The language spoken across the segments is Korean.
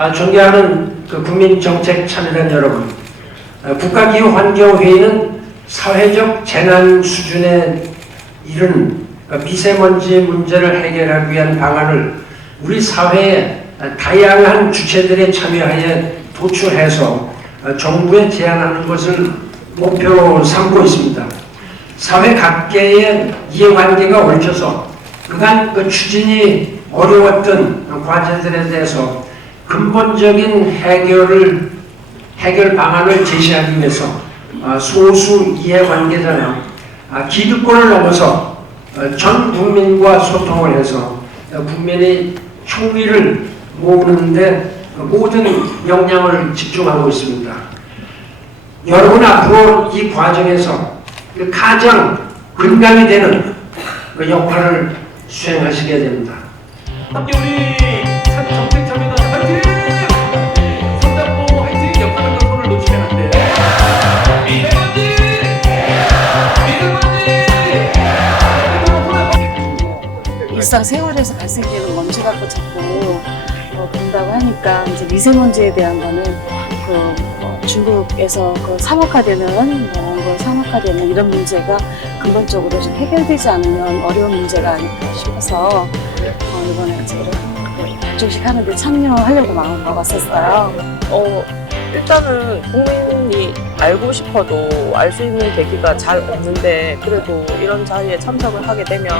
아, 존경하는 그 국민정책 참여단 여러분, 아, 국가기후환경회의는 사회적 재난 수준에 이른 그 미세먼지 문제를 해결하기 위한 방안을 우리 사회의 다양한 주체들에 참여하여 도출해서 아, 정부에 제안하는 것을 목표로 삼고 있습니다. 사회 각계의 이해관계가 얽혀서 그간 그 추진이 어려웠던 과제들에 대해서 근본적인 해결을 해결 방안을 제시하기 위해서 아, 소수 이해관계자나 아, 기득권을 넘어서 어, 전 국민과 소통을 해서 어, 국민의 총리를 모으는데 모든 역량을 집중하고 있습니다. 여러분 앞으로 이 과정에서 그 가장 근간이 되는 그 역할을 수행하시게 됩니다. 일상생활에서 발생되는 먼지 갖고 자꾸 어, 본다고 하니까 이제 미세먼지에 대한 거는 그 어, 중국에서 그 사막화되는 뭐, 그 사막화되는 이런 문제가 근본적으로 좀 해결되지 않으면 어려운 문제가 아닐까 싶어서 어, 이번에 이제 이렇게 조금씩 하는데 참여하려고 마음 먹었었어요. 어, 일단은 국민이 알고 싶어도 알 수 있는 계기가 잘 없는데 그래도 이런 자리에 참석을 하게 되면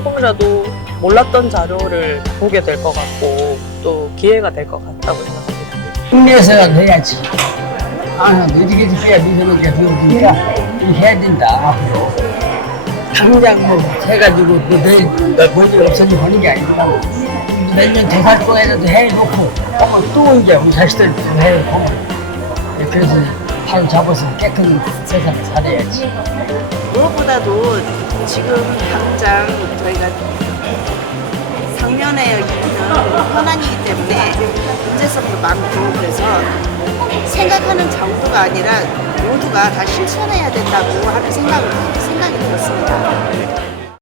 조금이라도 몰랐던 자료를 보게 될 것 같고 또 기회가 될 것 같다고 생각합니다. 국내에서라도 해야지. 아, 어디까지 해야 미세먼지가 줄어드니까 해야 된다. 앞으로. 당장 뭐 해가지고 뭐 내일 먼지 없어지고 하는 게 아니라 몇년 대살 동안에도 해놓고 하면 또 이제 우리 자식들 또 해놓고 그래서 바로 잡아서 깨끗한 세상을 살아야지. 무엇보다도 지금 당장 저희가 상면에 있는 현안이기 때문에 문제성도 많고 그래서 생각하는 정부가 아니라 모두가 다 실천해야 된다고 하는 생각을 생각이 들었습니다.